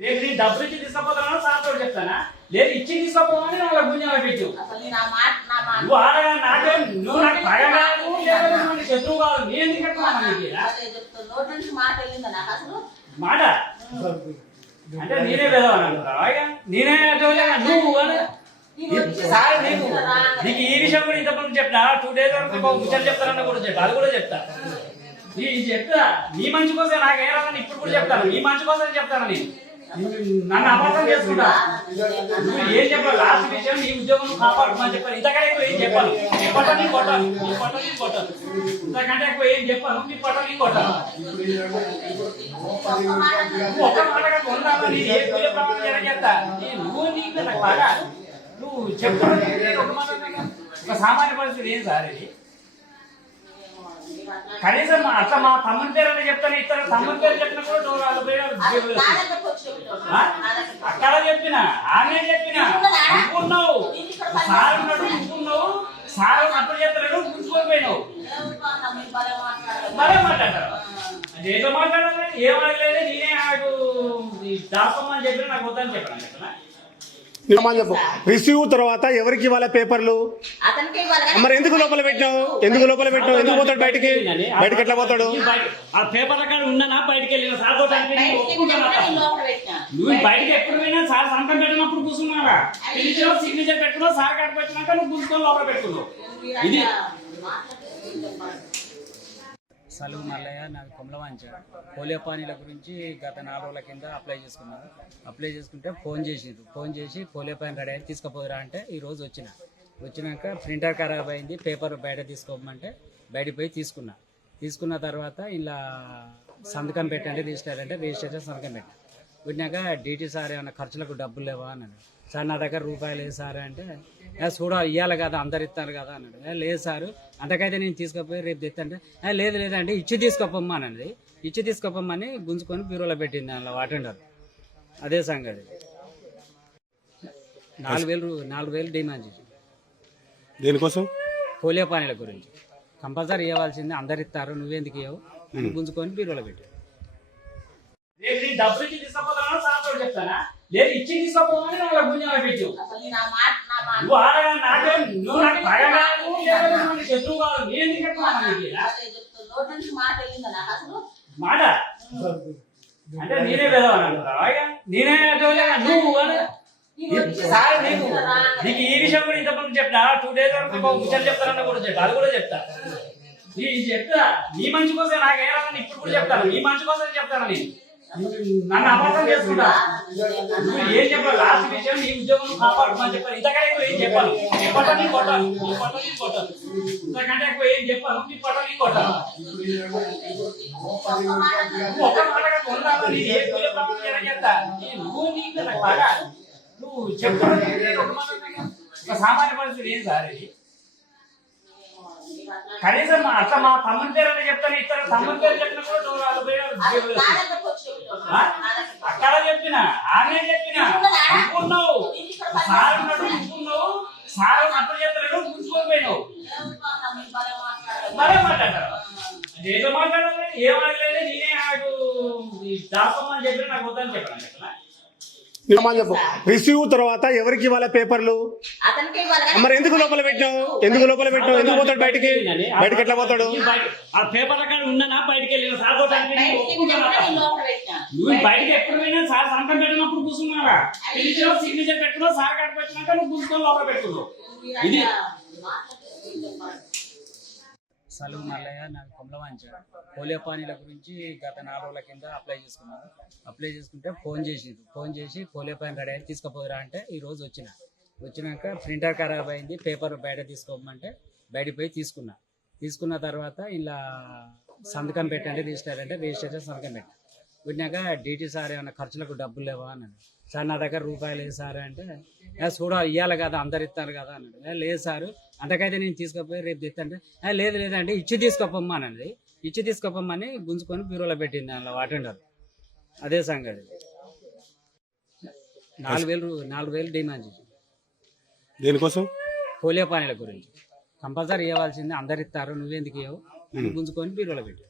నేను డబ్బులు ఇచ్చి తీసుకుపోతానో సార్తో చెప్తానా? లేదు ఇచ్చి తీసుకుపోమని వాళ్ళ గుంజాల పెట్టు నా నువ్వు ఆడగా నాకే నువ్వు నాకు పగ కాదు లేదా నువ్వు నాకు శత్రువు కాదు. నేను ఎందుకు చెప్తా మాట అంటే నేనే పెదవాను? నేనే నువ్వు నీకు నీకు ఈ విషయం కూడా ఇంతకుముందు చెప్పినా? టూ డేస్ వరకు ఒక ముచ్చట చెప్తారన్న కూడా చెప్తా అది కూడా చెప్తా. నీ చెప్తా. నీ మంచి కోసం నాకు రాదని ఇప్పుడు కూడా చెప్తాను. నీ మంచి కోసం చెప్తాను నేను. నన్ను అబద్ధం చేసుకుంటా? నువ్వు ఏం చెప్పాలి? లాస్ట్ విషయం నీ ఉద్యోగం కాపాడుకోమని చెప్పాలి. ఇంతకంటే ఎక్కువ ఏం చెప్పాలి? నీ పొట్ట నీ కొట్టాలి నీ పొట్ట నీ కొట్టాలి ఇంతకంటే ఎక్కువ ఏం చెప్పాను? నీ పొట్ట నీ కొట్టాలి ఒక్క మాట నువ్వు ఒక్క మాటగా కొన్నాను నీ ఏ పూజ ప్రమాణం నీ- నువ్వు నీకు నాకు బాగా నువ్వు. ఒక సామాన్య పరిస్థితి ఏం సార్ ఇది? కనీసం అట్లా మా తమ్ముని పేరు అని చెప్తాను ఇతర తమ్ముని పేరు చెప్పిన కూడా నువ్వు వాళ్ళ పేరు అక్కడ చెప్పిన ఆమె చెప్పిన అనుకున్నావు సార్ ఉన్నాడు అనుకున్నావు సార్ అప్పుడు చెప్తాడు గుంజుకొని పోయినావు మాట్లాడారు. మరే మాట్లాడతారు ఏదో మాట్లాడాలి ఏం అడగలేదు నేనే నాకు దాపమ్మని చెప్పిన నాకు వద్దని చెప్పాను చెప్పనా చెప్పు రిసీవ్ తర్వాత ఎవరికి ఇవ్వాలి పేపర్లు? మరి ఎందుకు లోపల పెట్టినావు? ఎందుకు లోపల పెట్టినావు? ఎందుకు పోతాడు బయటికి? బయటికి ఎట్లా పోతాడు? పేపర్ అక్కడ ఉన్నానా? బయటికి. నువ్వు బయటకి ఎప్పుడు పోయినా సార్ సంతం పెట్టినప్పుడు కూర్చున్నావా? పిలిచినా సిగ్నేచర్ పెట్టుకున్నావు సార్ కట్ట పెట్టినాక నువ్వు కూర్చొని లోపల పెట్టుకున్నావు. ఇది. సలువు మల్లయ్య నాకు కుమలవాంచ పోలియో పానీల గురించి గత నాలుగు రోజుల కింద అప్లై చేసుకున్నాను. అప్లై చేసుకుంటే ఫోన్ చేసిండ్రు. ఫోన్ చేసి పోలియో పాని రెడీ అయ్యి తీసుకుపోదురా అంటే ఈ రోజు వచ్చిన. వచ్చినాక ప్రింటర్ ఖరాబ్ అయింది. పేపర్ బయట తీసుకోమంటే బయటికి పోయి తీసుకున్నా. తీసుకున్న తర్వాత ఇలా సంతకం పెట్టండి రిజిస్టర్ అంటే రిజిస్ట్రేషన్ సంతకం పెట్టాను పెట్టినాక డీటీ సార్ ఏమైనా ఖర్చులకు డబ్బులు లేవా అన్నాడు. సార్ నా దగ్గర రూపాయలు లేదు సార్ అంటే "ఏ, చూడ ఇవ్వాలి కదా అందరు ఇస్తారు కదా అన్నాడు. "ఏ, లేదు సార్ అంతకైతే నేను తీసుకుపోయి రేపు తెస్తంటే "ఏ, లేదు లేదంటే ఇచ్చి తీసుకోపమ్మా అన్నది. ఇచ్చి తీసుకోపమ్మని గుంజుకొని బీరోలో పెట్టింది అలా వాటండర్ అదే సంగతి. నాలుగు వేలు నాలుగు వేలు డిమాండ్ చేసి దేనికోసం? పోలియో పానీల గురించి. కంపల్సరీ ఇవ్వాల్సింది అందరు ఇస్తారు నువ్వెందుకు ఇవ్వవు అని గుంజుకొని బీరోలో పెట్టి లేదు ఇచ్చి తీసుకుపోమని వాళ్ళ గుంజాల పెట్టు నువ్వు ఆడగా నాకే నువ్వు నాకు నాకు శత్రువు కాదు. నేను ఎందుకు నీకు చెప్తా మాట నాకు అంటే నేనే? నేనే నువ్వు నీకు నీకు ఈ విషయం కూడా ఇంతకుముందు చెప్పినా? టూ డేస్ వరకు ముచ్చట చెప్తారన్న కూడా చెప్తా అది కూడా చెప్తా. నీ చెప్తా. నీ మంచి కోసం నాకు ఏ రాదని ఇప్పుడు కూడా చెప్తాను. నీ మంచి కోసం చెప్తాను నేను. నన్ను అపార్థం చేసుకుంటా? నువ్వు ఏం చెప్పాలి? లాస్ట్ విషయం నీ ఉద్యోగం కాపాడుకోమని చెప్పాలి. ఇంతకంటే ఎక్కువ ఏం చెప్పాలి? నీ పొట్ట నీ కొట్టాలి నీ పొట్ట నీ కొట్టాలి ఇంతకంటే ఎక్కువ ఏం చెప్పాలి? నీ పొట్ట నీ కొట్టాలి నువ్వు ఒక్క మాట కొన్నాను నీ ఏ పూజ ప్రమాణం చేయడం నీ- నువ్వు నీకు నాకు బాగా నువ్వు చెప్తున్నా సామాన్య పరిస్థితి ఏం సార్ ఇది కనీసం మా అట్లా మా తమ్ముని పేరు అని చెప్తాను ఇతర తమ్ముని పేరు చెప్పిన కూడా నువ్వు వాళ్ళ అక్కడ చెప్పిన ఆమె చెప్పిన అనుకున్నావు సార్ ఉన్నాడు అనుకున్నావు సార్ అప్పుడు చెప్తాడు గుర్తుకొని పోయినావు. ఏమనుకో మాట్లాడారు. ఏదో మాట్లాడాలి ఏం అడగలేదు నేనే నాకు దాపమ్మని చెప్పిన నాకు వద్దని చెప్పాను. చెప్పు. రిసీవ్ తర్వాత ఎవరికి ఇవ్వాలి పేపర్లు? మరి ఎందుకు లోపల పెట్టినావు? ఎందుకు లోపల పెట్టినావు? ఎందుకు పోతాడు బయటికి? బయటికి ఎట్లా పోతాడు? ఆ పేపర్ అక్కడ ఉన్నానా? బయటికి బయటికి. నువ్వు ఎప్పుడు పోయినా సార్ సంతం పెట్టినప్పుడు కూర్చున్నావా పిలిచినా సిగ్నేచర్ పెట్టుకున్నావు సార్ కట్ట పెట్టినాక నువ్వు కూర్చొని లోపల పెట్టుకున్నావు. ఇది. సలువు మల్లయ్య నాకు కొమలవాంచ పోలియో పానీల గురించి గత నాలుగు రోజుల కింద అప్లై చేసుకున్నాను. అప్లై చేసుకుంటే ఫోన్ చేసిండ్రు ఫోన్ చేసి పోలియో పాని రెడీ అయ్యి తీసుకుపోదురా అంటే ఈ రోజు వచ్చిన. వచ్చినాక ప్రింటర్ ఖరాబ్ అయింది పేపర్ బయట తీసుకోమంటే బయటికి పోయి తీసుకున్నా. తీసుకున్న తర్వాత ఇలా సంతకం పెట్టండి రిజిస్టర్ అంటే రిజిస్ట్రేషన్ సంతకం పెట్టాను పెట్టినాక డీటీ సార్ ఏమైనా ఖర్చులకు డబ్బులు లేవా అన్నాడు. సార్ నా దగ్గర రూపాయలు లేదు సార్ అంటే చూడ ఇవ్వాలి కదా అందరు ఇస్తారు కదా అన్నాడు. లేదు సారు అంతకైతే నేను తీసుకుపోయి రేపు తెస్తంటే "ఏ, లేదు లేదంటే ఇచ్చి తీసుకోపమ్మా అన్నది. ఇచ్చి తీసుకోపమ్మని గుంజుకొని బీరోలో పెట్టింది అలా వాటండర్. అదే సంగతి. నాలుగు వేలు నాలుగు వేలు డిమాండ్ చేసి దేనికోసం? పోలియో పానీల గురించి. కంపల్సరీ ఇవ్వాల్సింది అందరు ఇస్తారు నువ్వెందుకు ఇవ్వవు గుంజుకొని బీరోలో పెట్టి